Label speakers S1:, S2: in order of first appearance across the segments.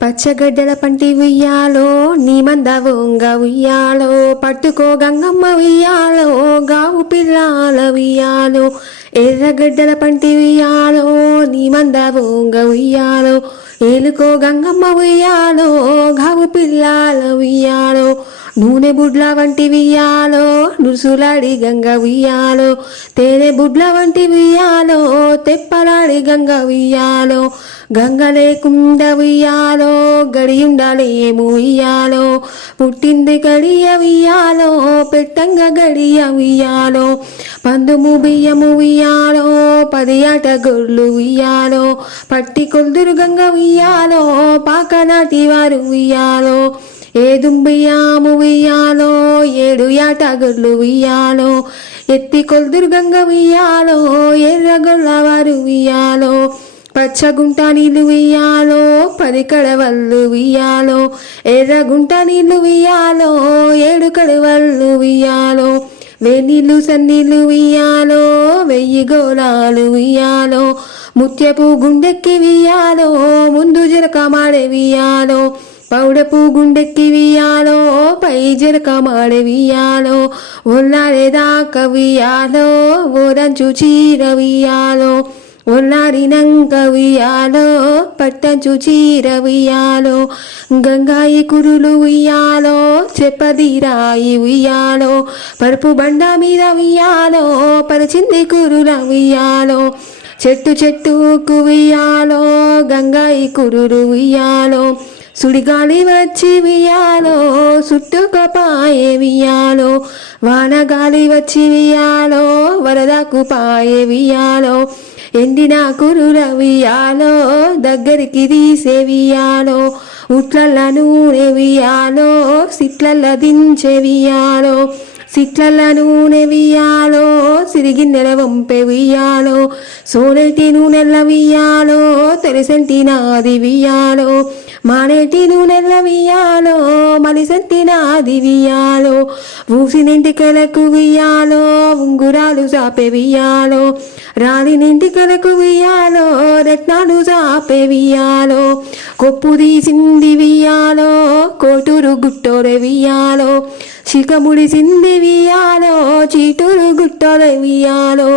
S1: పచ్చగడ్డల పంటి ఉయ్యాలో నీ మంద ఉయ్యాలో పట్టుకో గంగమ్మ ఉయ్యాలో గావు పిల్లాల ఉయ్యాలో ఎర్రగడ్డల పంటి ఉయ్యాలో నీ మంద ఉయ్యాలో ఏలుకో గంగమ్మ ఉయ్యాలో గావు పిల్లాల ఉయ్యాలో నూనె బుడ్ల వంటి వియ్యాలో నుసులాడి గంగ ఉయ్యాలో తేనె బుడ్ల వంటి వియ్యాలో తెప్పలాడి గంగ ఉయ్యాలో గంగ లేకుండా ఉయ్యాలో గడియుండాలేము ఉయ్యాలో పుట్టింది గడియ ఉయ్యాలో పెట్టంగ గడియ ఉయ్యాలో పందుము బియ్యము ఉయ్యాలో పది ఆట గొర్రెలు ఉయ్యాలో పట్టి కొల్దురు గంగ ఉయ్యాలో పాకనాటి వారు ఉయ్యాలో ఏదుంబియాము ఉయ్యాలో ఏడు యాటగొడ్లు ఉయ్యాలో ఎత్తి కొల్దుర్గంగ ఉయ్యాలో ఎర్రగొల్ల వారు ఉయ్యాలో పచ్చగుంట నీళ్ళు ఉయ్యాలో పది కడవళ్ళు ఉయ్యాలో ఎర్రగుంట నీళ్ళు ఉయ్యాలో ఏడు కడవళ్ళు ఉయ్యాలో వెన్నీళ్ళు సన్నీళ్ళు ఉయ్యాలో వెయ్యి గోళాలు ఉయ్యాలో ముత్యపు గుండెక్కి వియ్యాలో? ముందు జరకమాడే వియ్యాలో? పౌడపు గుండెక్కి వియాలో పై జరక మాడవియాలో వియ్యాలో ఒళ్ళాడేదాకా వియ్యాలో ఓరంచు చీర వియ్యాలో ఒళ్ళాడినంక వియ్యాలో పట్టంచు చీర వియ్యాలో గంగాయి కురులు ఉయ్యాలో చెప్పదిరాయి ఉయ్యాలో పరుపు బండ మీద ఉయ్యాలో పరిచింది కురుల ఉయ్యాలో చెట్టు చెట్టుకు ఉయ్యాలో గంగాయి కురులు ఉయ్యాలో సుడిగాలి వచ్చి వియాలో చుట్టుకపాయే వియాలో వానగాలి వచ్చి వియాలో వరదకు పాయే వియాలో ఎండిన కురుల వియాలో దగ్గరికి తీసే వియాలో ఉట్లల్ల నూనె వియాలో సిట్లల్ల దించే సిట్లల్ల నూనె వియాలో సిరిగిన్నెల వంపె వియాలో సోనెటి నూనెల్ల వియాలో తెరసంటి నాది వియాలో మానేటి నూనెల్ల వియాలో మలిసంటి నాది ఊసినింటికలకు వియాలో ఉంగురాలు సాపెవియాలో రాలినింటికలకు వియాలో రత్నాలు సాపే వియాలో కొప్పు తీసింది వియాలో కోటూరు గుట్టోరె వియాలో చికముడి సింది వియాలో చీటూరు గుట్టల వియాలో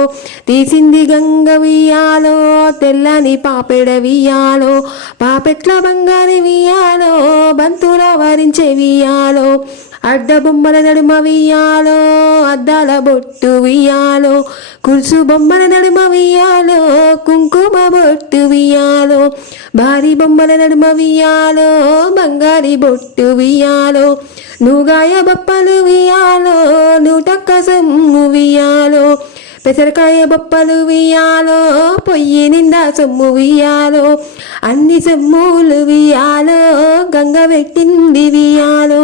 S1: తీసింది గంగ వియాలో తెల్లని పాపెడ వియాలో పాపెట్ల బంగారు వియాలో బంతుల వరించే వియాలో అడ్డ బొమ్మల నడుమ వియాలో అద్దాల బొట్టు వియ్యాలో కురుసు బొమ్మల నడుమ వియాలో కుంకుమ బొట్టు వియ్యాలో భారీ బొమ్మల నడుమ వియాలో బంగారి బొట్టు వియాలో నూగాయ బప్పలు వియాలో నూటక్క సొమ్ము వియ్యాలో పెసరకాయ బొప్పలు వియాలో పొయ్యి నిండా సొమ్ము వియాలో అన్ని సొమ్ములు వియాలో గంగ పెట్టింది వియాలో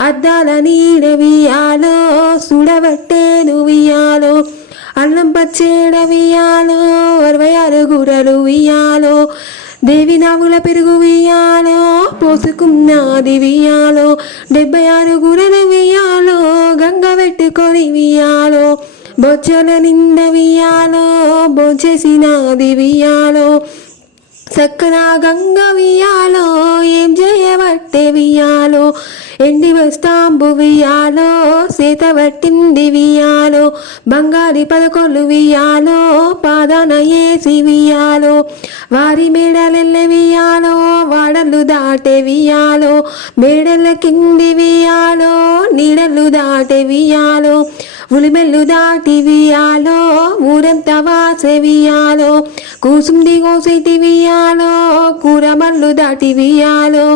S1: అద్దాల నీడ వియాలో సుడబట్టేను వియాలో అన్నం పచ్చేడ వియాలో అరవై ఆరు గురలు వియాలో దేవి నాగుల పెరుగు వియాలో పోసుకున్నది వియాలో డెబ్బై ఆరు గురలు వియాలో గంగ పెట్టుకొని వియాలో బొచ్చల నింద వియాలో బొచ్చేసిన దివియాలో సక్కన గంగ వియాలో ఏం చేయబట్టే వియాలో ఎండి వస్తాంబు వియాలో సీత పట్టింది వియాలో బంగారి పదకొల్లు వియాలో పాదాన ఏసి వియాలో వారి మేడలెల్లె వియాలో వాడలు దాటే వియాలో మేడల కింది వియాలో నీడలు దాటే వియాలో ఉలిమెల్లు దాటివియాలో ఊరంతా వాసే వియాలో కోసేటివియాలో కూరమల్లు దాటివియాలో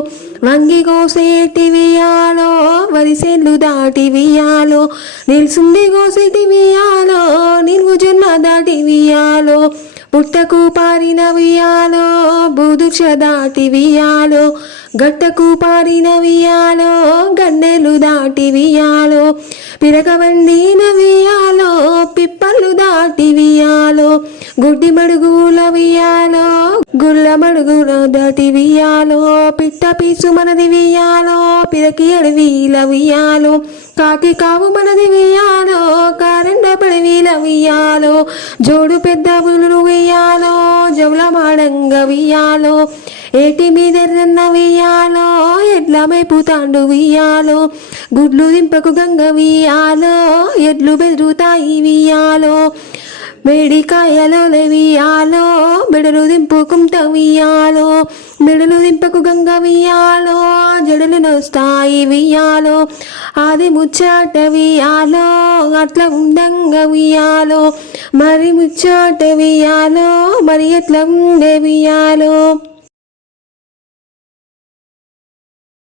S1: వంగి కోసేటివియాలో వరిసెల్లు దాటివియాలో నిల్సుంది వియాలో నిల్వు కోసేటి వియాలో జొన్న దాటి పుట్టకు పారిన వియాలో బుదుక్ష దాటి వియాలో గట్టకు పారిన వియాలో గన్నెలు దాటి వియాలో పిరగవండిన వియాలో పిప్పలు దాటి వియాలో గుడ్డి మడుగుల వియాలో గుళ్ళ మడుగుల దాటి వియాలో పిట్ట పీసు మనది వియాలో పిరకి అడవిల వియాలో కాకి కావు మనది వియాలో కారెండ పడవిల వియాలో జోడు పెద్ద బులు వియాలో జవుల మాడంగ వియాలో ఏటి మీద వియాలో ఎడ్ల మేపుతాండు వియాలో గుడ్లు దింపకు గంగ వియాలో ఎడ్లు బెదురుతాయి వియాలో. వేడికాయలో వియాలో బిడలు దింపుకుంట వియాలో. బిడలు దింపకు గంగ వియాలో జడలు నొస్తాయి వియాలో. అది ముచ్చాట వియాలో అట్లా ఉండంగ వియాలో. మరి ముచ్చాట వియాలో మరి ఎట్లా ఉండే వియాలో.